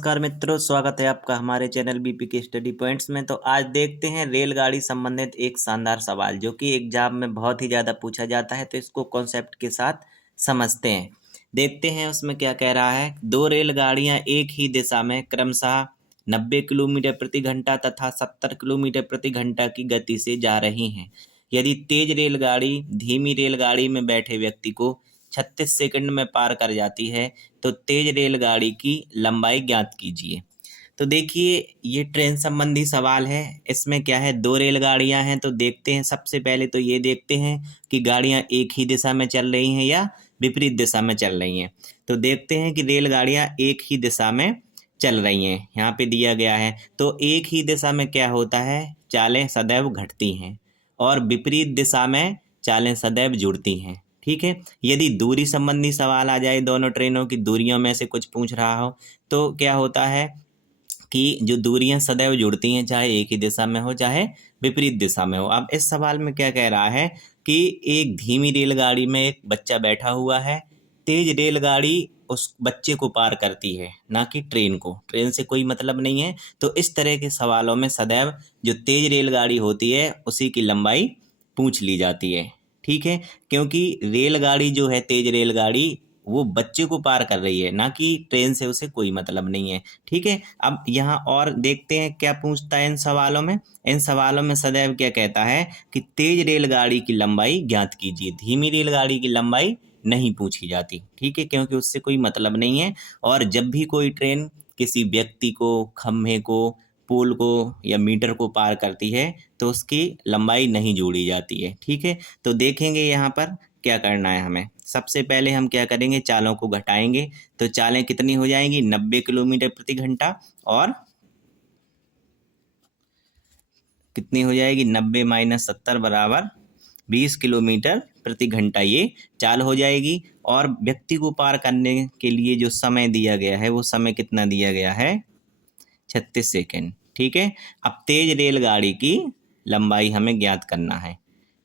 नमस्कार मित्रों, स्वागत है आपका हमारे चैनल बीपी के स्टडी पॉइंट्स में। तो आज देखते हैं रेलगाड़ी संबंधित एक शानदार सवाल जो कि एग्जाम में बहुत ही ज़्यादा पूछा जाता है। तो इसको कॉन्सेप्ट के साथ समझते हैं। देखते हैं उसमें क्या कह रहा है। दो रेलगाड़ियां एक ही दिशा में क्रमशः 90 किलोमीटर प्रति घंटा तथा 70 किलोमीटर प्रति घंटा की गति से जा रही हैं। यदि तेज रेलगाड़ी धीमी रेलगाड़ी में बैठे व्यक्ति को 36 सेकंड में पार कर जाती है तो तेज रेलगाड़ी की लंबाई ज्ञात कीजिए। तो देखिए, ये ट्रेन संबंधी सवाल है। इसमें क्या है, दो रेलगाड़ियां हैं। तो देखते हैं, सबसे पहले तो ये देखते हैं कि गाड़ियां एक ही दिशा में चल रही हैं या विपरीत दिशा में चल रही हैं। तो देखते हैं कि रेलगाड़ियां एक ही दिशा में चल रही हैं, यहाँ पे दिया गया है। तो एक ही दिशा में क्या होता है, चालें सदैव घटती हैं और विपरीत दिशा में चालें सदैव जुड़ती हैं। ठीक है। यदि दूरी संबंधी सवाल आ जाए, दोनों ट्रेनों की दूरियों में से कुछ पूछ रहा हो, तो क्या होता है कि जो दूरियां सदैव जुड़ती हैं, चाहे एक ही दिशा में हो चाहे विपरीत दिशा में हो। अब इस सवाल में क्या कह रहा है कि एक धीमी रेलगाड़ी में एक बच्चा बैठा हुआ है, तेज रेलगाड़ी उस बच्चे को पार करती है, ना कि ट्रेन को। ट्रेन से कोई मतलब नहीं है। तो इस तरह के सवालों में सदैव जो तेज रेलगाड़ी होती है उसी की लंबाई पूछ ली जाती है। ठीक है, क्योंकि रेलगाड़ी जो है, तेज रेलगाड़ी, वो बच्चे को पार कर रही है, ना कि ट्रेन से उसे कोई मतलब नहीं है। ठीक है। अब यहाँ और देखते हैं क्या पूछता है इन सवालों में। इन सवालों में सदैव क्या कहता है कि तेज रेलगाड़ी की लंबाई ज्ञात कीजिए। धीमी रेलगाड़ी की लंबाई नहीं पूछी जाती। ठीक है, क्योंकि उससे कोई मतलब नहीं है। और जब भी कोई ट्रेन किसी व्यक्ति को, खंभे को, पोल को या मीटर को पार करती है तो उसकी लंबाई नहीं जोड़ी जाती है। ठीक है। तो देखेंगे यहाँ पर क्या करना है हमें। सबसे पहले हम क्या करेंगे, चालों को घटाएंगे। तो चालें कितनी हो जाएंगी, 90 किलोमीटर प्रति घंटा, और कितनी हो जाएगी, 90 माइनस 70 बराबर 20 किलोमीटर प्रति घंटा ये चाल हो जाएगी। और व्यक्ति को पार करने के लिए जो समय दिया गया है, वो समय कितना दिया गया है, 36 सेकेंड। ठीक है। अब तेज रेलगाड़ी की लंबाई हमें ज्ञात करना है।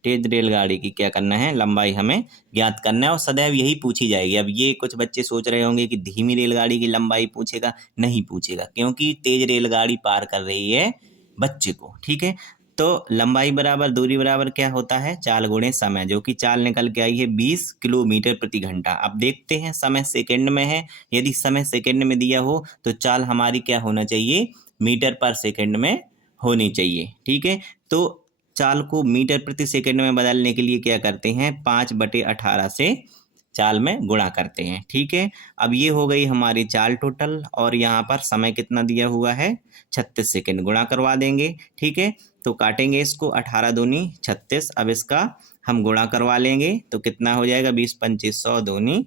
तेज रेलगाड़ी की क्या करना है, लंबाई हमें ज्ञात करना है, और सदैव यही पूछी जाएगी। अब ये कुछ बच्चे सोच रहे होंगे कि धीमी रेलगाड़ी की लंबाई पूछेगा, नहीं पूछेगा, क्योंकि तेज रेलगाड़ी पार कर रही है बच्चे को। ठीक है। तो लंबाई बराबर दूरी बराबर क्या होता है, चाल गुणे समय, जो कि चाल निकल के आई है 20 किलोमीटर प्रति घंटा। अब देखते हैं, समय सेकंड में है। यदि समय सेकंड में दिया हो तो चाल हमारी क्या होना चाहिए, मीटर पर सेकंड में होनी चाहिए। ठीक है। तो चाल को मीटर प्रति सेकंड में बदलने के लिए क्या करते हैं, 5/18 से चाल में गुणा करते हैं। ठीक है। अब ये हो गई हमारी चाल टोटल, और यहाँ पर समय कितना दिया हुआ है, 36 सेकंड, गुणा करवा देंगे। ठीक है। तो काटेंगे इसको, 18 दूनी 36। अब इसका हम गुणा करवा लेंगे तो कितना हो जाएगा, 20×25 दूनी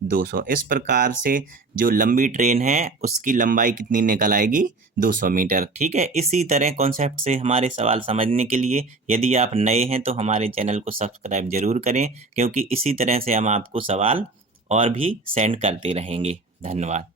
200। इस प्रकार से जो लंबी ट्रेन है उसकी लंबाई कितनी निकल आएगी, 200 मीटर। ठीक है। इसी तरह कॉन्सेप्ट से हमारे सवाल समझने के लिए यदि आप नए हैं तो हमारे चैनल को सब्सक्राइब जरूर करें, क्योंकि इसी तरह से हम आपको सवाल और भी सेंड करते रहेंगे। धन्यवाद।